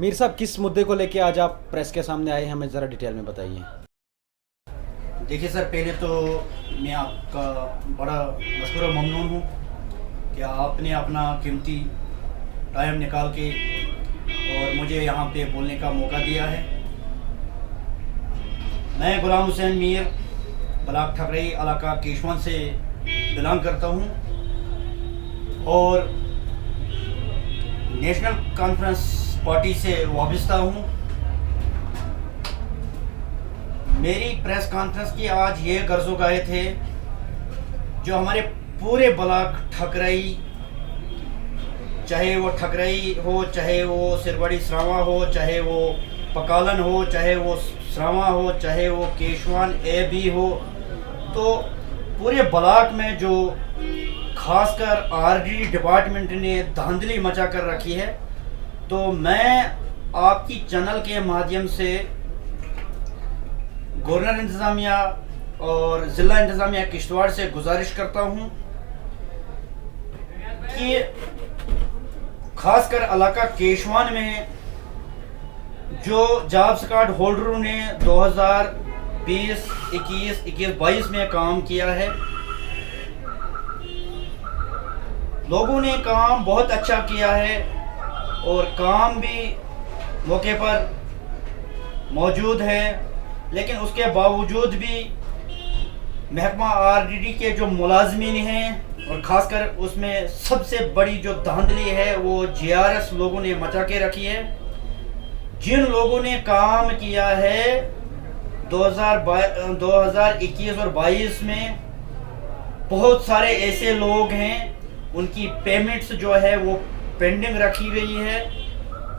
میر صاحب کس مدعے کو لے کے آج آپ پریس کے سامنے آئے ہیں، ہمیں ذرا ڈیٹیل میں بتائیے۔ دیکھیے سر، پہلے تو میں آپ کا بڑا مشکور و ممنون ہوں کہ آپ نے اپنا قیمتی ٹائم نکال کے اور مجھے یہاں پہ بولنے کا موقع دیا ہے۔ میں غلام حسین میر بلاک ٹھکرئی علاقہ کیشون سے بلانگ کرتا ہوں اور نیشنل کانفرنس پارٹی سے وابستہ ہوں۔ میری پریس کانفرنس کی آج یہ غرض و غایت ہے جو ہمارے پورے بلاک ٹھکرئی، چاہے وہ ٹھکرئی ہو، چاہے وہ سربڑی سراواں ہو، چاہے وہ پکالن ہو، چاہے وہ سراواں ہو، چاہے وہ کیشوان اے بی ہو، تو پورے بلاک میں جو خاص کر آر ڈی ڈپارٹمنٹ نے دھاندلی مچا کر رکھی ہے، تو میں آپ کی چینل کے مادھیم سے گورنر انتظامیہ اور ضلع انتظامیہ کشتواڑ سے گزارش کرتا ہوں کہ خاص کر علاقہ کیشوان میں جو جابس کارڈ ہولڈروں نے 2020 21 22 میں کام کیا ہے، لوگوں نے کام بہت اچھا کیا ہے اور کام بھی موقع پر موجود ہے، لیکن اس کے باوجود بھی محکمہ آر ڈی ڈی کے جو ملازمین ہیں، اور خاص کر اس میں سب سے بڑی جو دھاندلی ہے وہ جی آر ایس لوگوں نے مچا کے رکھی ہے۔ جن لوگوں نے کام کیا ہے 2021 اور 22 میں، بہت سارے ایسے لوگ ہیں ان کی پیمنٹس جو ہے وہ پینڈنگ رکھی گئی ہے،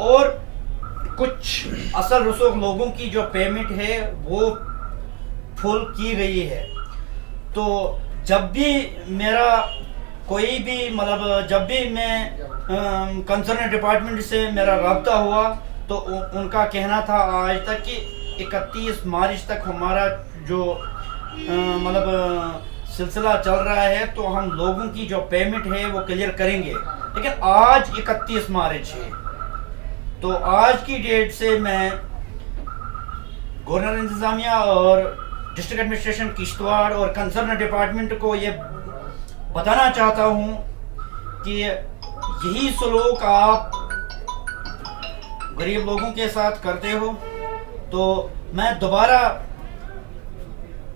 اور کچھ اصل رسوخ لوگوں کی جو پیمنٹ ہے وہ فل کی گئی ہے۔ تو جب بھی میرا کوئی بھی جب بھی میں کنسرن ڈپارٹمنٹ سے میرا رابطہ ہوا تو ان کا کہنا تھا آج تک کہ 31 مارچ تک ہمارا جو سلسلہ چل رہا ہے تو ہم لوگوں کی جو پیمنٹ ہے وہ کلیئر کریں گے، لیکن آج 31 مارچ ہے۔ تو آج کی ڈیٹ سے میں گورنر انتظامیہ اور ڈسٹرکٹ ایڈمنسٹریشن کشتواڑ اور کنسرن ڈپارٹمنٹ کو یہ بتانا چاہتا ہوں کہ یہی سلوک آپ غریب لوگوں کے ساتھ کرتے ہو، تو میں دوبارہ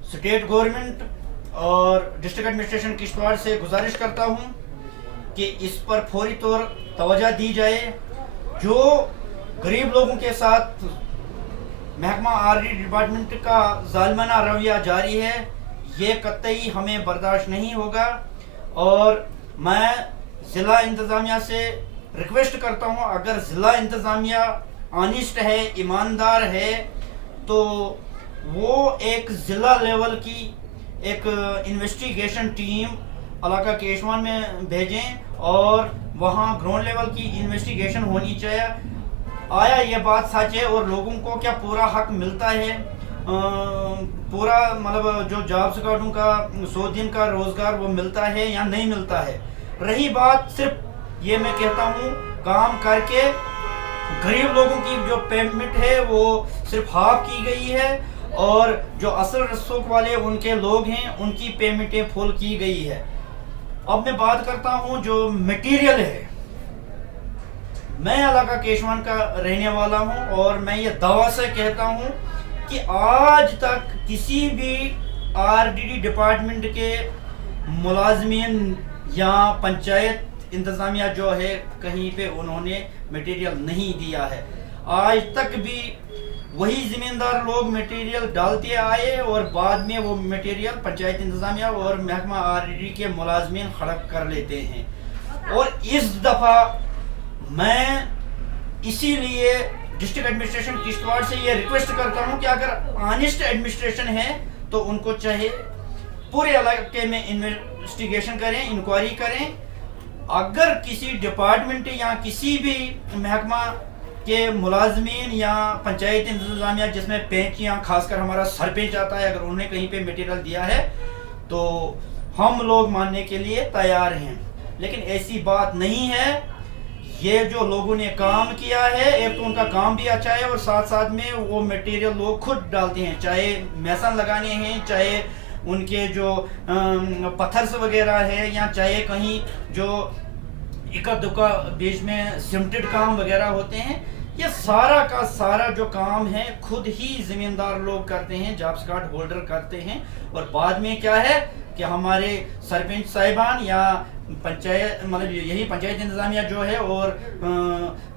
اسٹیٹ گورنمنٹ اور ڈسٹرکٹ ایڈمنسٹریشن کشتواڑ سے گزارش کرتا ہوں کہ اس پر فوری طور توجہ دی جائے۔ جو غریب لوگوں کے ساتھ محکمہ آر ڈی ڈپارٹمنٹ کا ظالمانہ رویہ جاری ہے، یہ قطعی ہمیں برداشت نہیں ہوگا، اور میں ضلع انتظامیہ سے ریکویسٹ کرتا ہوں اگر ضلع انتظامیہ آنیسٹ ہے، ایماندار ہے، تو وہ ایک ضلع لیول کی ایک انویسٹیگیشن ٹیم علاقہ کیشوان میں بھیجیں اور وہاں گراؤنڈ لیول کی انویسٹیگیشن ہونی چاہیے۔ آیا یہ بات سچ ہے اور لوگوں کو کیا پورا حق ملتا ہے، پورا جو جابس کارڈوں کا 100 دن کا روزگار وہ ملتا ہے یا نہیں ملتا ہے۔ رہی بات صرف یہ میں کہتا ہوں کام کر کے غریب لوگوں کی جو پیمنٹ ہے وہ صرف ہاف کی گئی ہے، اور جو اصل رسوخ والے ان کے لوگ ہیں ان کی پیمنٹیں فل کی گئی ہے۔ اب میں بات کرتا ہوں جو میٹیریل ہے۔ میں علاقہ کیشوان کا رہنے والا ہوں اور میں یہ دعویٰ سے کہتا ہوں کہ آج تک کسی بھی آر ڈی ڈی ڈپارٹمنٹ کے ملازمین یا پنچایت انتظامیہ جو ہے کہیں پہ انہوں نے میٹیریل نہیں دیا ہے۔ آج تک بھی وہی زمیندار لوگ میٹیریل ڈالتے آئے اور بعد میں وہ میٹیریل پنچایت انتظامیہ اور محکمہ آر ڈی ڈی کے ملازمین ہڑپ کر لیتے ہیں۔ اور اس دفعہ میں اسی لیے ڈسٹرکٹ ایڈمنسٹریشن کشتواڑ سے یہ ریکویسٹ کرتا ہوں کہ اگر آنیسٹ ایڈمنسٹریشن ہے تو ان کو چاہے پورے علاقے میں انویسٹیگیشن کریں، انکوائری کریں۔ اگر کسی ڈپارٹمنٹ یا کسی بھی محکمہ کے ملازمین یا پنچایت انتظامیہ جس میں پینچ یا خاص کر ہمارا سرپنچ آتا ہے، اگر انہوں نے کہیں پہ میٹیریل دیا ہے تو ہم لوگ ماننے کے لیے تیار ہیں، لیکن ایسی بات نہیں ہے۔ یہ جو لوگوں نے کام کیا ہے، ایک تو ان کا کام بھی اچھا ہے اور ساتھ ساتھ میں وہ میٹیریل لوگ خود ڈالتے ہیں، چاہے میسن لگانے ہیں، چاہے ان کے جو پتھرس وغیرہ ہے، یا چاہے کہیں جو اکا دکا بیچ میں سمٹڈ کام وغیرہ ہوتے ہیں، یہ سارا کا سارا جو کام ہے خود ہی زمیندار لوگ کرتے ہیں، جابس کارڈ ہولڈر کرتے ہیں. اور بعد میں کیا ہے کہ ہمارے سرپنچ صاحبان یا پنچایت، مطلب یہی پنچایت انتظامیہ جو ہے، اور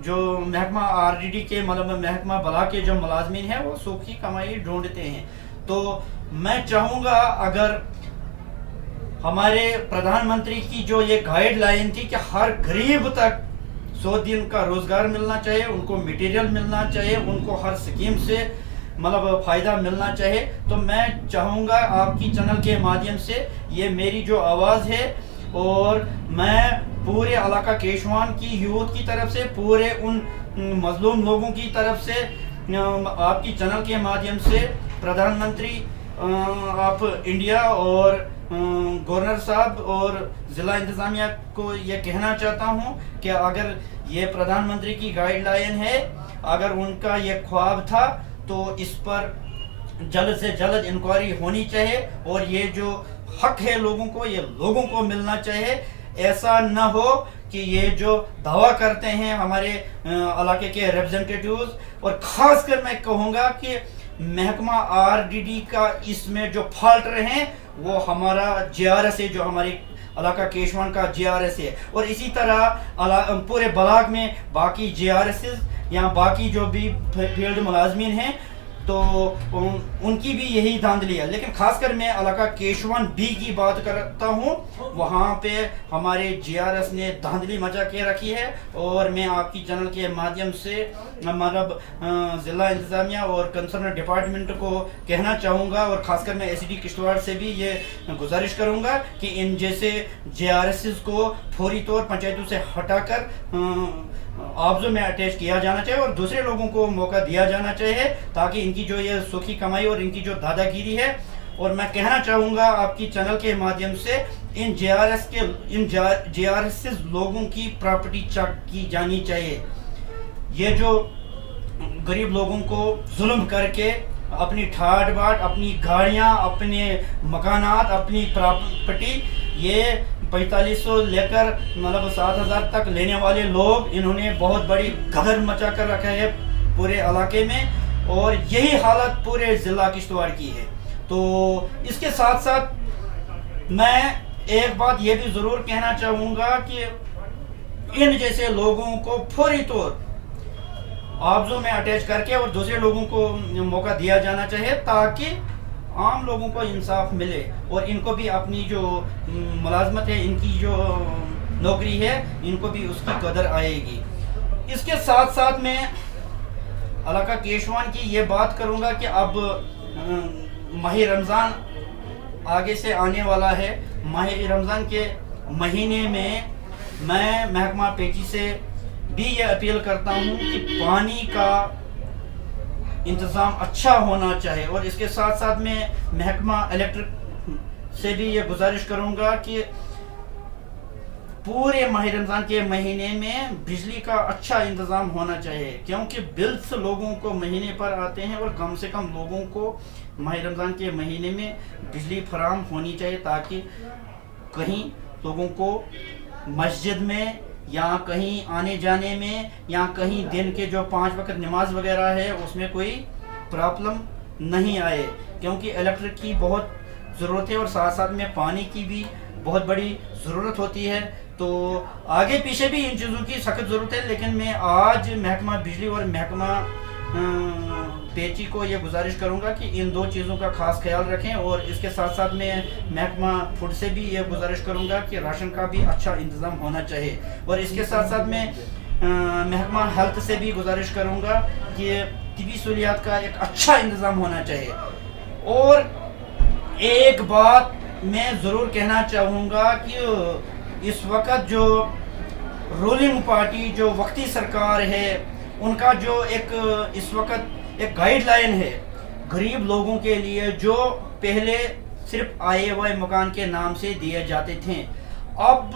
جو محکمہ RDD کے مطلب محکمہ بلا کے جو ملازمین ہیں، وہ سوکھی کمائی ڈھونڈتے ہیں. تو میں چاہوں گا اگر ہمارے پردھان منتری کی جو یہ گائیڈ لائن تھی کہ ہر غریب تک 100 دن کا روزگار ملنا چاہیے، ان کو میٹیریل ملنا چاہیے، ان کو ہر سکیم سے مطلب فائدہ ملنا چاہیے، تو میں چاہوں گا آپ کی چینل کے مادھیم سے یہ میری جو آواز ہے، اور میں پورے علاقہ کیشوان کی یوتھ کی طرف سے، پورے ان مظلوم لوگوں کی طرف سے آپ کی چینل کے مادھیم سے پردھان منتری آف انڈیا اور گورنر صاحب اور ضلع انتظامیہ کو یہ کہنا چاہتا ہوں کہ اگر یہ پردھان منتری کی گائیڈ لائن ہے، اگر ان کا یہ خواب تھا، تو اس پر جلد سے جلد انکوائری ہونی چاہیے، اور یہ جو حق ہے لوگوں کو، یہ لوگوں کو ملنا چاہیے. ایسا نہ ہو کہ یہ جو دعویٰ کرتے ہیں ہمارے علاقے کے ریپرزنٹیٹیوز، اور خاص کر میں کہوں گا کہ محکمہ RDD کا اس میں جو فالٹ رہے وہ ہمارا GRS ہے، جو ہماری علاقہ کیشوان کا GRS ہے، اور اسی طرح پورے بلاک میں باقی GRSز یا باقی جو بھی فیلڈ ملازمین ہیں، تو ان کی بھی یہی دھاندلی ہے. لیکن خاص کر میں علاقہ کیشوان B کی بات کرتا ہوں، وہاں پہ ہمارے GRS نے دھاندلی مچا کے رکھی ہے. اور میں آپ کی چینل کے مادھیم سے مطلب ضلع انتظامیہ اور کنسرن ڈپارٹمنٹ کو کہنا چاہوں گا، اور خاص کر میں ACD کشتواڑ سے بھی یہ گزارش کروں گا کہ ان جیسے GRSز کو فوری طور پنچایتوں سے ہٹا کر آبزو میں اٹیچ کیا جانا چاہیے، اور دوسرے لوگوں کو موقع دیا جانا چاہیے، تاکہ ان کی جو یہ سوکھی کمائی اور ان کی جو دادا گیری ہے. اور میں کہنا چاہوں گا آپ کی چینل کے مادھیم سے ان GRS لوگوں کی پراپرٹی چیک کی جانی چاہیے. یہ جو غریب لوگوں کو ظلم کر کے اپنی ٹھاٹ باٹ، اپنی گاڑیاں، اپنے مکانات، اپنی پراپرٹی، یہ 4500 لے کر مطلب 7000 تک لینے والے لوگ، انہوں نے بہت بڑی گدر مچا کر رکھا ہے پورے علاقے میں، اور یہی حالت پورے ضلع کشتواڑ کی ہے. تو اس کے ساتھ ساتھ میں ایک بات یہ بھی ضرور کہنا چاہوں گا کہ ان جیسے لوگوں کو فوری طور آبزو میں اٹیچ کر کے اور دوسرے لوگوں کو موقع دیا جانا چاہیے، تاکہ عام لوگوں کو انصاف ملے، اور ان کو بھی اپنی جو ملازمت ہے، ان کی جو نوکری ہے، ان کو بھی اس کی قدر آئے گی. اس کے ساتھ ساتھ میں علاقہ کیشوان کی یہ بات کروں گا کہ اب ماہ رمضان آگے سے آنے والا ہے. ماہ رمضان کے مہینے میں محکمہ پیچی سے بھی یہ اپیل کرتا ہوں کہ پانی کا انتظام اچھا ہونا چاہیے، اور اس کے ساتھ ساتھ میں محکمہ الیکٹرک سے بھی یہ گزارش کروں گا کہ پورے ماہ رمضان کے مہینے میں بجلی کا اچھا انتظام ہونا چاہیے، کیونکہ بلز لوگوں کو مہینے پر آتے ہیں، اور کم سے کم لوگوں کو ماہ رمضان کے مہینے میں بجلی فراہم ہونی چاہیے، تاکہ کہیں لوگوں کو مسجد میں یا کہیں آنے جانے میں یا کہیں دن کے جو 5 وقت نماز وغیرہ ہے اس میں کوئی پرابلم نہیں آئے، کیونکہ الیکٹرک کی بہت ضرورت ہے، اور ساتھ ساتھ میں پانی کی بھی بہت بڑی ضرورت ہوتی ہے. تو آگے پیچھے بھی ان چیزوں کی سخت ضرورت ہے، لیکن میں آج محکمہ بجلی اور محکمہ پیچی کو یہ گزارش کروں گا کہ ان 2 چیزوں کا خاص خیال رکھیں، اور اس کے ساتھ ساتھ میں محکمہ فوڈ سے بھی یہ گزارش کروں گا کہ راشن کا بھی اچھا انتظام ہونا چاہیے، اور اس کے ساتھ ساتھ میں محکمہ ہیلتھ سے بھی گزارش کروں گا کہ طبی سہولیات کا ایک اچھا انتظام ہونا چاہیے. اور ایک بات میں ضرور کہنا چاہوں گا کہ اس وقت جو رولنگ پارٹی جو وقتی سرکار ہے، ان کا جو ایک اس وقت ایک گائیڈ لائن ہے غریب لوگوں کے لیے، جو پہلے صرف آئے ہوئے مکان کے نام سے دیے جاتے تھے، اب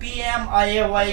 PMIAY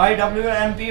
IWMP